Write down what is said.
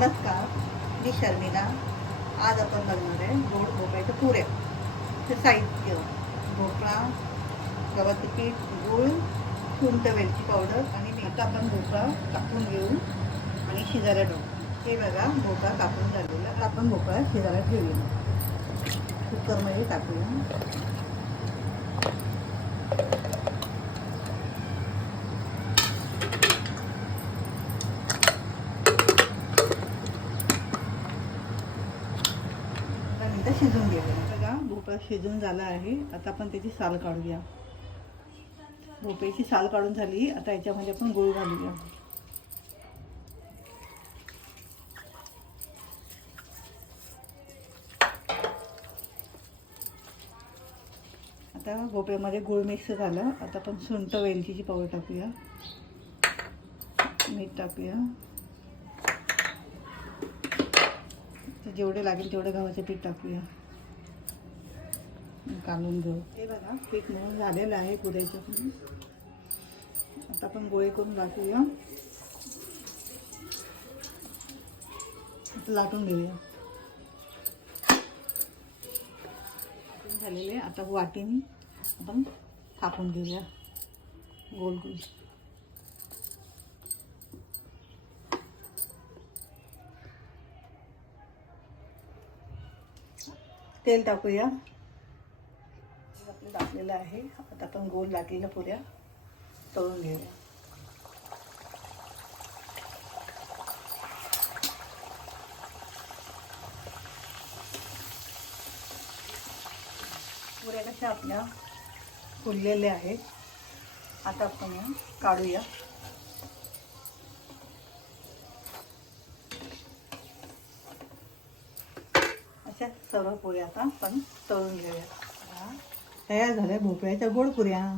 नमस्कार मी शर्मिला. आज आपण बनवणार आहे गोड भोपळ्याच्या पुऱ्या ते साहित्य भोपळा गव्हाचं पीठ गूळ सुंट वेलची पावडर आणि मीठ. आता आपण भोपळा कापून घेऊ आणि शिजायला ठेवू हे बघा भोपळा कापून झालेला आपण भोपळा शिजायला ठेवूया कुकरमध्ये टाकूया. आता शिजून घेऊया. बघा भोपळा शिजून झाला आहे. आता आपण त्याची साल काढूया. भोपळ्याची साल काढून झाली. आता याच्यामध्ये आपण गुळ घालूया. आता भोपळ्यामध्ये गुळ मिक्स झालं. आता आपण सुंठ वेलचीची पावडर टाकूया. मीठ टाकूया. जेवढे लागेल तेवढं गव्हाचं पीठ टाकूया. कालून घेऊ हे बघा पीठ म्हणून झालेलं आहे पुऱ्याचं. पण आता आपण गोळे करून टाकूया आता लाटून घेऊया. झालेले आता वाटीने आपण थापून घेऊया. गोल गोल. तेल टाकूया. आपलं टाकलेलं आहे. आता आपण गोल लाटलेल्या पुऱ्या तळून घेऊया. पुऱ्या कशा आपल्या फुललेल्या आहेत आता आपण काढूया. सर्व पोळ्या आता आपण तळून घेऊया. तयार झाल्या भोपळ्याच्या गोड पुऱ्या.